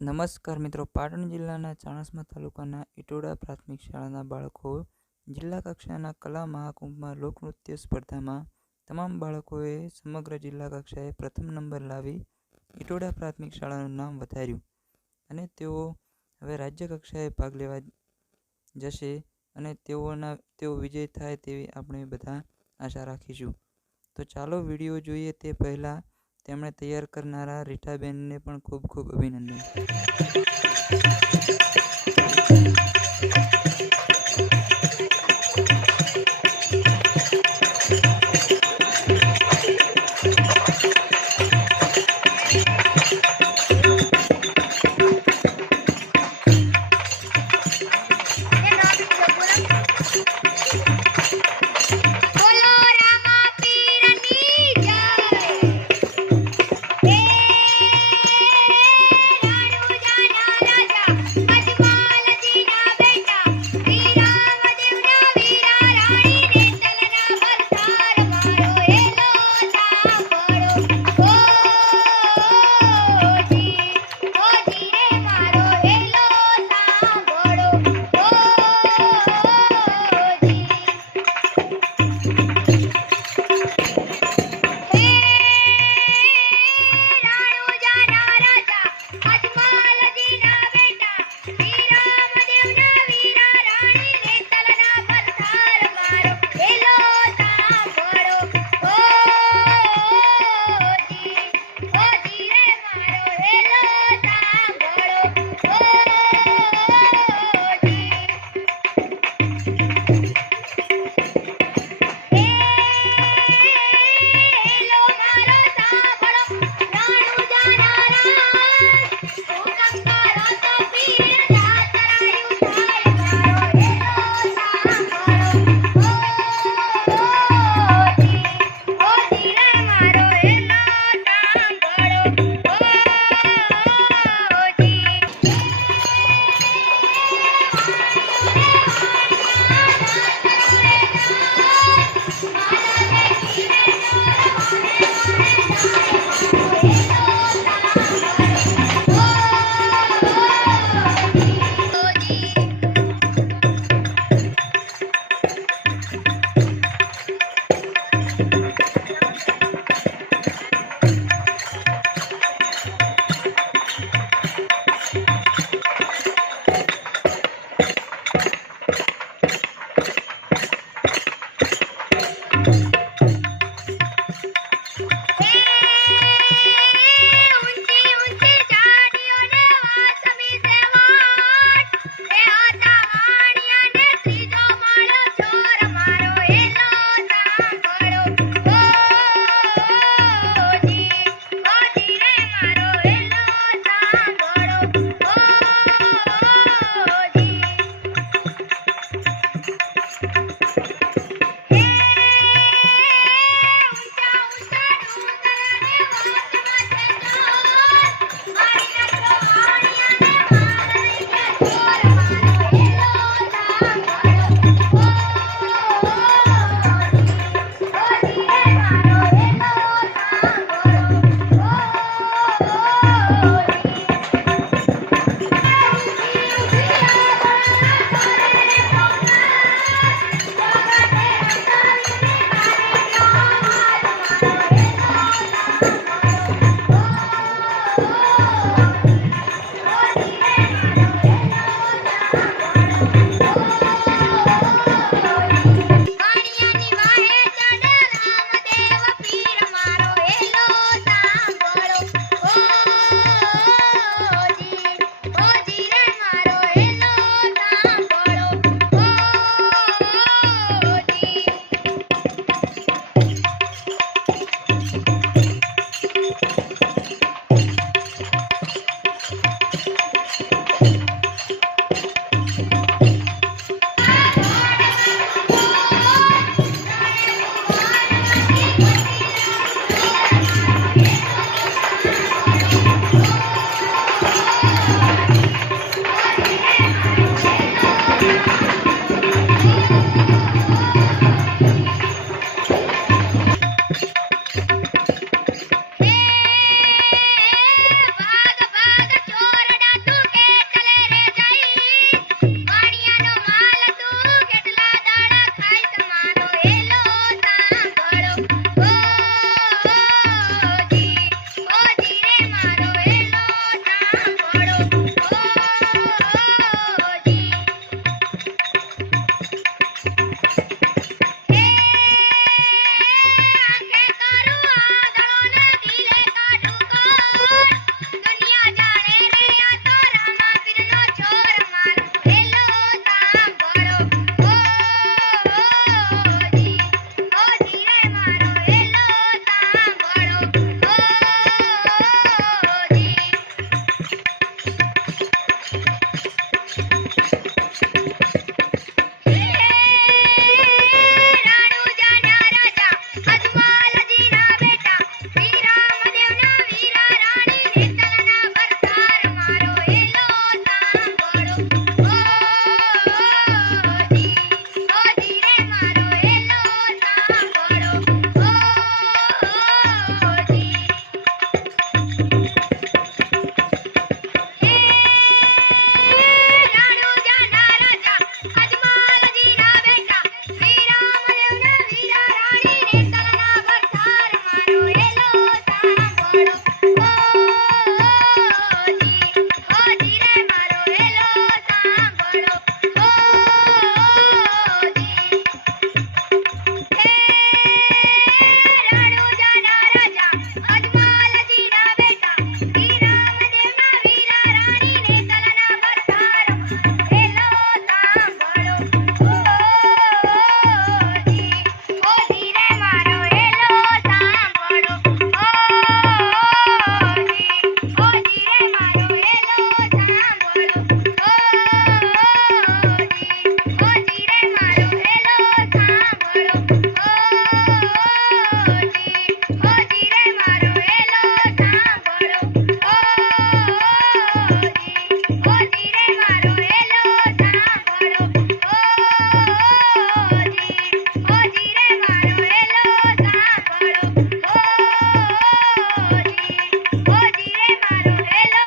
નમસ્કાર મિત્રો. પાટણ જિલ્લાના ચાણસ્મા તાલુકાના ઇટોડા પ્રાથમિક શાળાના બાળકો જિલ્લા કક્ષાના કલા મહાકુંભમાં લોકનૃત્ય સ્પર્ધામાં તમામ બાળકોએ સમગ્ર જિલ્લા કક્ષાએ પ્રથમ નંબર લાવી ઇટોડા પ્રાથમિક શાળાનું નામ વધાર્યું અને તેઓ હવે રાજ્ય કક્ષાએ ભાગ લેવા જશે અને તેઓના, તેઓ વિજય થાય તેવી આપણે બધા આશા રાખીશું. તો ચાલો વીડિયો જોઈએ તે પહેલાં તેમણે તૈયાર કરનારા રીટાબેનને પણ ખૂબ ખૂબ અભિનંદન.